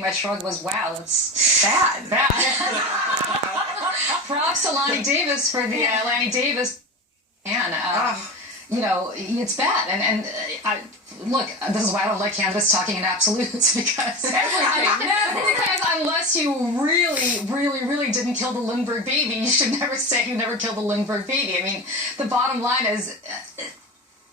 My shrug was, wow, it's bad. Props to Lonnie Davis for the Lanny Davis. And, you know, it's bad. And look, this is why I don't like candidates talking in absolutes, because because unless you really didn't kill the Lindbergh baby, you should never say you never killed the Lindbergh baby. I mean, the bottom line is,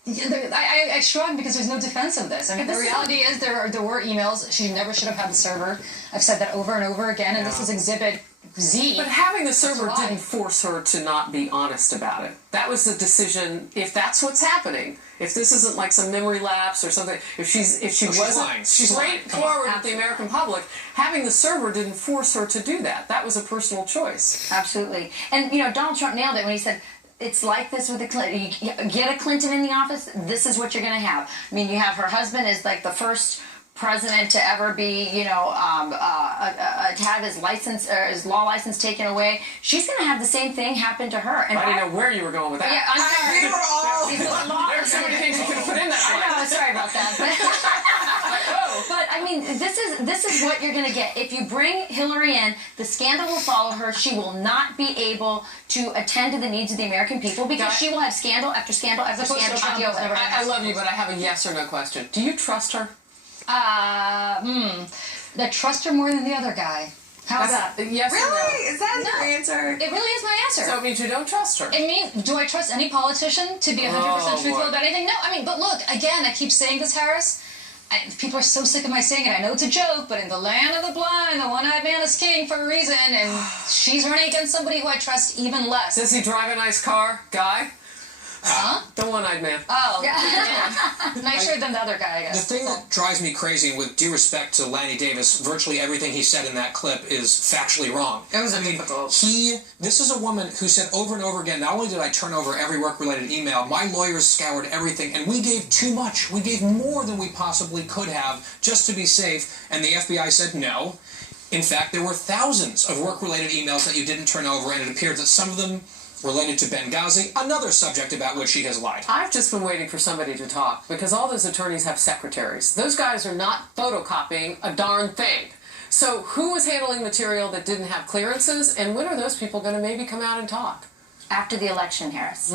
I shrug because there's no defense of this. I mean, the reality is there were emails. She never should have had the server. I've said that over and over again, and this is Exhibit Z. But having the server didn't force her to not be honest about it. That was the decision. If that's what's happening, if this isn't like some memory lapse or something, if she wasn't straightforward with the American public, having the server didn't force her to do that. That was a personal choice. Absolutely. And you know, Donald Trump nailed it when he said, it's like this with the Clinton. You get a Clinton in the office, this is what you're going to have. I mean, you have her husband is like the first president to ever be, you know, to have his license or his law license taken away. She's going to have the same thing happen to her. And I didn't know where you were going with that. Yeah, we were all. There's so many things you could have put in that. I know. Sorry about that. But I mean, this is what you're going to get. If you bring Hillary in, the scandal will follow her. She will not be able to attend to the needs of the American people because she will have scandal after scandal after scandal. I love you, but I have a yes or no question. Do you trust her? I trust her more than the other guy. How's that? Yes. Really? Or no? Is that your answer? It really is my answer. So it means you don't trust her. I mean, do I trust any politician to be 100% truthful about anything? No. I mean, but look, again, I keep saying this, Harris. People are so sick of my saying it. I know it's a joke, but in the land of the blind, the one-eyed man is king for a reason, and she's running against somebody who I trust even less. Does he drive a nice car, Guy? Huh? The one-eyed man. Oh, yeah. Nicer than the other guy, I guess. The thing that drives me crazy, and with due respect to Lanny Davis, virtually everything he said in that clip is factually wrong. It was difficult. This is a woman who said over and over again, not only did I turn over every work-related email, my lawyers scoured everything, and we gave too much. We gave more than we possibly could have just to be safe, and the FBI said no. In fact, there were thousands of work-related emails that you didn't turn over, and it appeared that some of them related to Benghazzi, another subject about which she has lied. I've just been waiting for somebody to talk, because all those attorneys have secretaries. Those guys are not photocopying a darn thing. So who was handling material that didn't have clearances, and when are those people going to maybe come out and talk? After the election, Harris.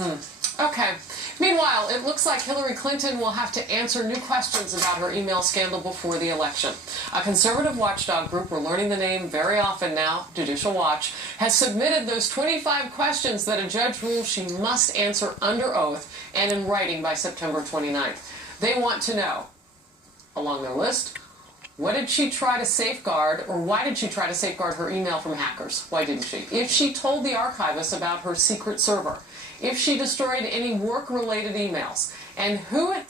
Okay. Meanwhile, it looks like Hillary Clinton will have to answer new questions about her email scandal before the election. A conservative watchdog group, we're learning the name very often now, Judicial Watch, has submitted those 25 questions that a judge rules she must answer under oath and in writing by September 29th. They want to know, along their list, what did she try to safeguard, or why did she try to safeguard her email from hackers? Why didn't she? If she told the archivist about her secret server, if she destroyed any work-related emails, and who it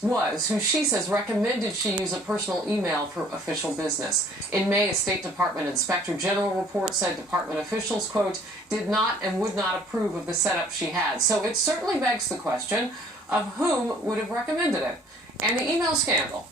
was who she says recommended she use a personal email for official business. In May, a State Department Inspector General report said department officials, quote, did not and would not approve of the setup she had. So it certainly begs the question of whom would have recommended it. And the email scandal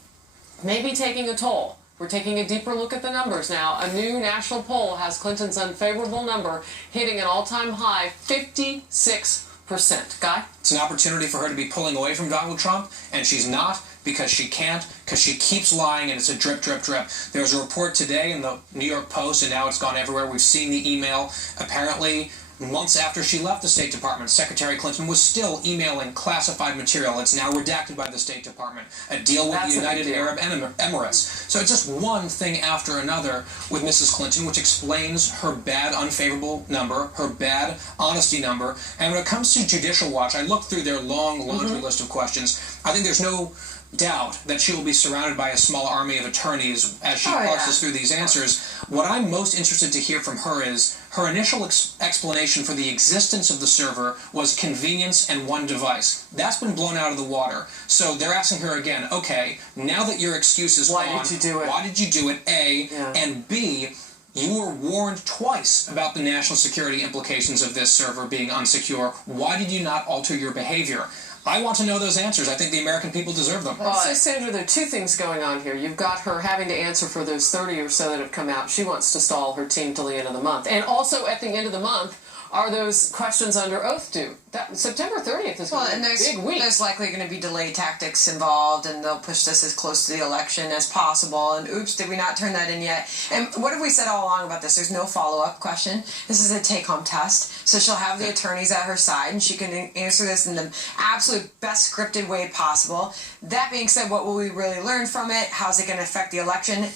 may be taking a toll. We're taking a deeper look at the numbers now. A new national poll has Clinton's unfavorable number hitting an all-time high, 56%. Guy? It's an opportunity for her to be pulling away from Donald Trump, and she's not, because she can't, because she keeps lying, and it's a drip, drip, drip. There was a report today in the New York Post, and now it's gone everywhere. We've seen the email. Apparently, months after she left the State Department, Secretary Clinton was still emailing classified material. It's now redacted by the State Department. A deal with the United Arab Emirates. So it's just one thing after another with Mrs. Clinton, which explains her bad unfavorable number, her bad honesty number. And when it comes to Judicial Watch, I looked through their long laundry list of questions. I think there's no doubt that she will be surrounded by a small army of attorneys as she parses through these answers. What I'm most interested to hear from her is her initial explanation for the existence of the server was convenience and one device. That's been blown out of the water. So they're asking her again, okay, now that your excuse is gone, why did you do it? Why did you do it, A, and B, you were warned twice about the national security implications of this server being unsecure. Why did you not alter your behavior? I want to know those answers. I think the American people deserve them. So, Sandra, there are two things going on here. You've got her having to answer for those 30 or so that have come out. She wants to stall her team till the end of the month. And also, at the end of the month, are those questions under oath due? September 30th is going to be a big week. There's likely going to be delay tactics involved, and they'll push this as close to the election as possible. And oops, did we not turn that in yet? And what have we said all along about this? There's no follow-up question. This is a take-home test. So she'll have the attorneys at her side, and she can answer this in the absolute best scripted way possible. That being said, what will we really learn from it? How's it going to affect the election?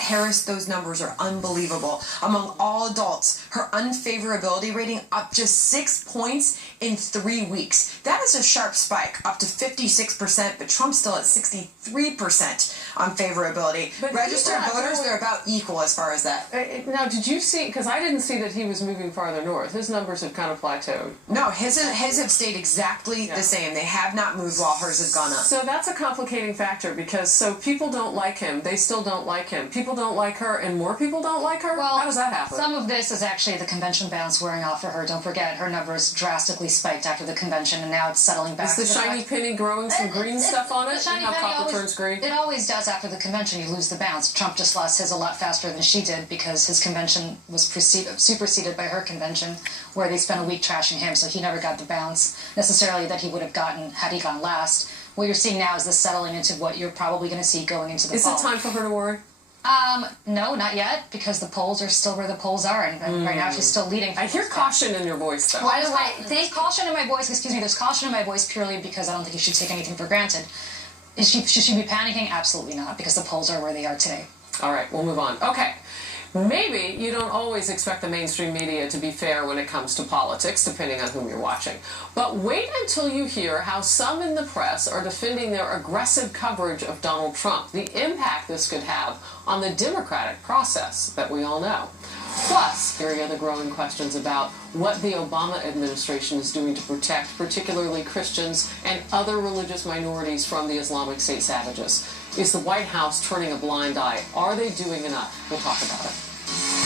Harris, those numbers are unbelievable. Among all adults, her unfavorability rating up just 6 points in 3 weeks. That is a sharp spike, up to 56%, but Trump's still at 63% unfavorability. But registered voters, they're about equal as far as that. Now, did you see, because I didn't see that he was moving farther north. His numbers have kind of plateaued. No, his have stayed exactly the same. They have not moved while hers has gone up. So that's a complicating factor, because people don't like him. They still don't like him. People don't like her, and more people don't like her? Well, how does that happen? Some of this is actually the convention bounce wearing off for her. Don't forget, her numbers drastically spiked after the convention, and now it's settling back. Is the shiny penny growing some green stuff on it? Shiny how penny copper turns green? It always does after the convention. You lose the bounce. Trump just lost his a lot faster than she did because his convention was superseded by her convention, where they spent a week trashing him, so he never got the bounce necessarily that he would have gotten had he gone last. What you're seeing now is the settling into what you're probably going to see going into the fall. Is it time for her to worry? No, not yet, because the polls are still where the polls are, and right now she's still leading. I hear caution in your voice, though. By the way, there's caution in my voice. Excuse me. There's caution in my voice purely because I don't think you should take anything for granted. Should she be panicking? Absolutely not, because the polls are where they are today. All right, we'll move on. Okay. Maybe you don't always expect the mainstream media to be fair when it comes to politics, depending on whom you're watching. But wait until you hear how some in the press are defending their aggressive coverage of Donald Trump, the impact this could have on the democratic process that we all know. Plus, here are the growing questions about what the Obama administration is doing to protect particularly Christians and other religious minorities from the Islamic State savages. Is the White House turning a blind eye? Are they doing enough? We'll talk about it.